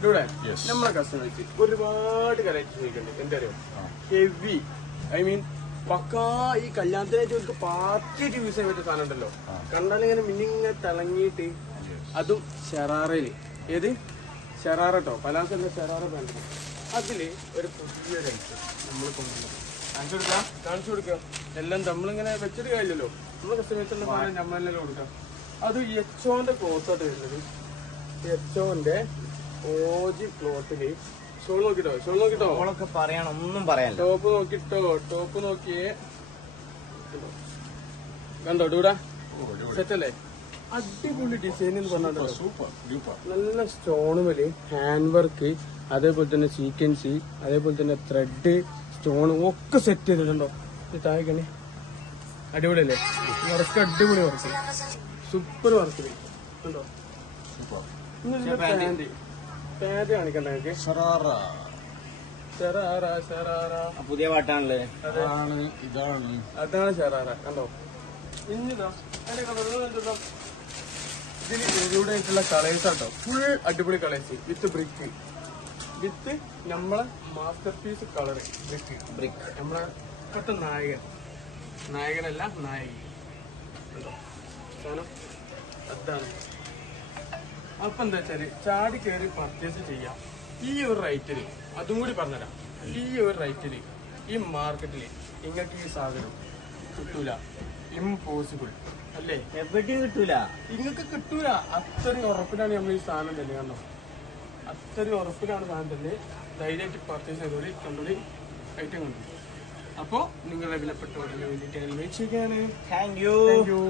ഇവിടെ നമ്മളെ കസ്റ്റമേഴ്സ് ഒരുപാട് വെറൈറ്റി ചോദിക്കുന്നുണ്ട്. എന്താ അറിയോ, ഹെവി ഐ മീൻ പക്കാ ഈ കല്യാണത്തിനായിട്ട് ഒരു പാർട്ടിയായിട്ട് യൂസ് ചെയ്യാൻ പറ്റിയ സാധനം ഉണ്ടല്ലോ. കണ്ടാലിങ്ങനെ മിന്നിങ്ങനെ തിളങ്ങിയിട്ട്, അതും ഷെറാറയില്. ഏത് ഷെറാറ കേട്ടോ, പലാസല്ല ഷെറാറ പാൻറ്. അതില് ഒരു പുതിയൊരു ഐറ്റം നമ്മൾ കൊണ്ടുവന്നു കാണിച്ചു കൊടുക്കുക. എല്ലാം നമ്മളിങ്ങനെ വെച്ചിട്ട് കാര്യമല്ലോ, നമ്മളെ കസ്റ്റമേഴ്സുള്ള സാധനം നമ്മളെല്ലാം കൊടുക്കാം. അത് എച്ചോന്റെ ക്ലോത്തായിട്ട് വരുന്നത്. എച്ചോന്റെ ഓജി ക്ലോത്തില് ഷോൾ നോക്കിട്ടോ, ഷോൾ നോക്കിട്ടോ, പറയണം ഒന്നും പറയാൻ. ടോപ്പ് നോക്കിട്ടോ, ടോപ്പ് നോക്കിയേ കണ്ടോ, ഡൂടാ സെറ്റല്ലേ, അടിപൊളി ഡിസൈൻ എന്ന് പറഞ്ഞിട്ടുണ്ടോ. നല്ല സ്റ്റോണ് മേല് ഹാൻഡ് വർക്ക്, അതേപോലെ തന്നെ സീക്വൻസി, അതേപോലെ തന്നെ ത്രെഡ് സ്റ്റോൺ ഒക്കെ സെറ്റ് ചെയ്തിട്ടുണ്ടോ. ഇത് താഴെ അടിപൊളിയല്ലേ, വർക്ക് അടിപൊളി വർക്ക്, സൂപ്പർ വർക്ക് കണ്ടോ. പാന്റ് പാന്റ് കാണിക്കണ്ട നിങ്ങൾക്ക്. പുതിയ പാട്ടാണല്ലേ, അതാണ് ഷെറാറ കണ്ടോ. ഇനിതാ അതിന്റെ കളർ ഇതിന് ഇൻക്ലൂഡ് ആയിട്ടുള്ള കളേഴ്സ് ആട്ടോ, ഫുൾ അടിപൊളി കളേഴ്സ് വിത്ത് ബ്രിക്ക്, വിത്ത് നമ്മളെ മാസ്റ്റർ പീസ് കളർ ബ്രിക്ക്. നമ്മളെ ഇപ്പത്തെ നായകനല്ല നായകി കണ്ടോ സാധനം. അതാണ് അപ്പൊ എന്താ വെച്ചാല് ചാടി കയറി പർച്ചേസ് ചെയ്യാം ഈ ഒരു റേറ്റില്. അതും കൂടി പറഞ്ഞുതരാം, ഈ ഒരു റേറ്റില് ഈ മാർക്കറ്റില് നിങ്ങൾക്ക് ഈ സാധനം കിട്ടൂല, ഇമ്പോസിബിൾ അല്ലേ, എവിടെയും കിട്ടൂല, നിങ്ങൾക്ക് കിട്ടൂല. അത്രയും ഉറപ്പിലാണ് നമ്മൾ ഈ സാധനം തന്നെ കണ്ടോ, അത്രയും ഉറപ്പിലാണ് സാധനം തന്നെ. ധൈര്യമായിട്ട് പർച്ചേസ് ചെയ്തോളി, കണ്ടോളി, ഐറ്റം കണ്ടു. അപ്പോ നിങ്ങളുടെ വിലപ്പെട്ട ഓർഡറിന് വേണ്ടിയിട്ട് വെയിറ്റ് ചെയ്യാന്. Thank you.